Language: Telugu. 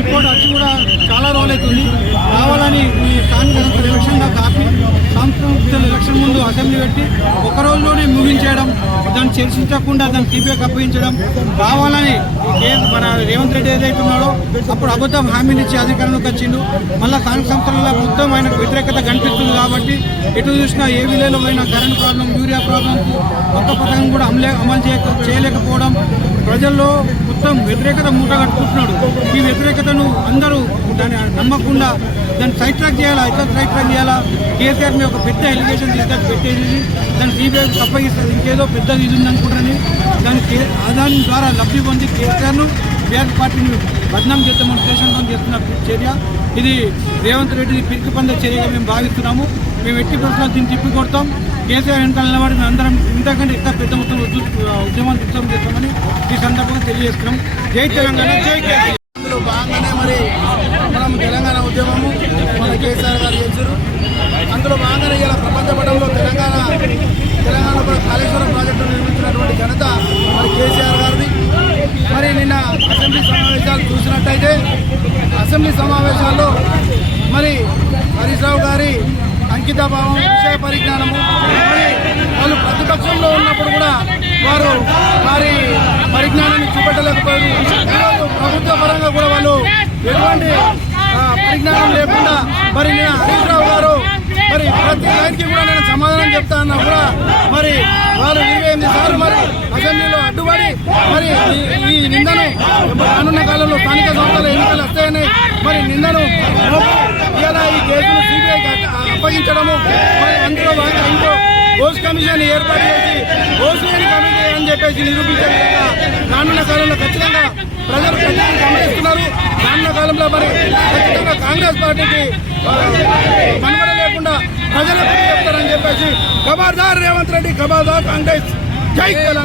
రిపోర్ట్ వచ్చి కూడా చాలా రోజులు అవుతుంది. కావాలని ఈ కాంగ్రెస్ ఎలక్షన్ దాకా ఆపి సంస్థల ఎలక్షన్ ముందు అసెంబ్లీ పెట్టి ఒక రోజులోనే ముగించేయడం, దాన్ని చర్చించకుండా దాన్ని టీపీకి అప్పగించడం, కావాలని మన రేవంత్ రెడ్డి ఏదైతే ఉన్నాడో అప్పుడు అబద్ధం హామీలు ఇచ్చి అధికారంలోకి వచ్చిండు. మళ్ళీ కాంగ్రెస్ సంస్థలలో మొత్తం ఆయనకు వ్యతిరేకత కనిపిస్తుంది. కాబట్టి ఎటు చూసినా ఏ విలేలో పోయినా కరెంట్ ప్రాబ్లం, యూరియా ప్రాబ్లం, కొత్త పథకం కూడా అమలు చేయలేకపోవడం, ప్రజల్లో మొత్తం వ్యతిరేకత మూట కట్టుకుంటున్నాడు. ఈ వ్యతిరేకతను అందరూ దాన్ని నమ్మకుండా దాన్ని సైడ్ ట్రాక్ చేయాలా, ఎట్లా సైడ్ ట్రాక్ చేయాలా, కేసీఆర్ని ఒక పెద్ద ఎలిగేషన్ తీసుకొని పెట్టేది, దాన్ని సిబిఐకి అప్పగిస్తుంది, ఇంకేదో పెద్దది ఇది ఉందనుకుంటారని దాని ద్వారా లబ్ధి పొంది కేసీఆర్ను బీఆర్ఎస్ పార్టీని బదనాం చేద్దామని ఉద్దేశంతో చేస్తున్న చర్య ఇది. రేవంత్ రెడ్డిని పిరికి పొందే చర్యగా మేము భావిస్తున్నాము. మేము ఎట్టి పరిస్థితుల్లో దీన్ని తిప్పి కొడతాం. కేసీఆర్ వెనకాల నిలబడి మేము అందరం ఇంతకంటే ఇంకా పెద్ద మొత్తం ఉద్యమాన్ని ఉత్సవం చేస్తామని ఈ సందర్భంగా తెలియజేస్తున్నాం. జై తెలంగాణ, జై కేసీఆర్. అందులో భాగంగానే మరి మనం తెలంగాణ ఉద్యమము మన కేసీఆర్ గారు చేశారు. అందులో భాగంగానే ఇలా ప్రపంచ పటంలో తెలంగాణలో కాళేశ్వరం ప్రాజెక్టు నిర్మించినటువంటి ఘనత మరి కేసీఆర్ గారిది. మరి నిన్న అసెంబ్లీ సమావేశాలు చూసినట్టయితే అసెంబ్లీ సమావేశాల్లో మరి హరీష్ రావు గారి అంకితభావం, విషయ పరిజ్ఞానము, మరి వాళ్ళు ప్రతిపక్షంలో ఉన్నప్పుడు కూడా వారు వారి పరిజ్ఞానాన్ని చూపెట్టలేకపోయారు. ఈరోజు ప్రభుత్వ పరంగా కూడా వాళ్ళు ఎటువంటి పరిజ్ఞానం లేకుండా మరి నేను హరీష్ రావు గారు మరి ప్రతి లైన్కి కూడా నేను సమాధానం చెప్తా అన్నా కూడా మరి వారు 28 సార్లు మరి అసెంబ్లీలో అడ్డుపడి మరి ఈ నిందను రానున్న కాలంలో స్థానిక సంస్థల ఎన్నికలు వస్తాయని మరి నిందను ఇలా ఈ కేసును సిబిఐకి అప్పగించడము, మరి అందులో ఇంకో బోస్ కమిషన్ ఏర్పాటు చేసి బోసియన్ కమిటీ అని చెప్పేసి నిరూపించే విధంగా రానున్న కాలంలో ఖచ్చితంగా ప్రజలు గమనిస్తున్నారు. రానున్న కాలంలో మరి ఖచ్చితంగా కాంగ్రెస్ పార్టీకి మనుగడ లేకుండా ప్రజలకు చెప్తారని చెప్పేసి ఖబర్దార్ రేవంత్ రెడ్డి, ఖబర్దార్ కాంగ్రెస్, జై తెలంగాణ.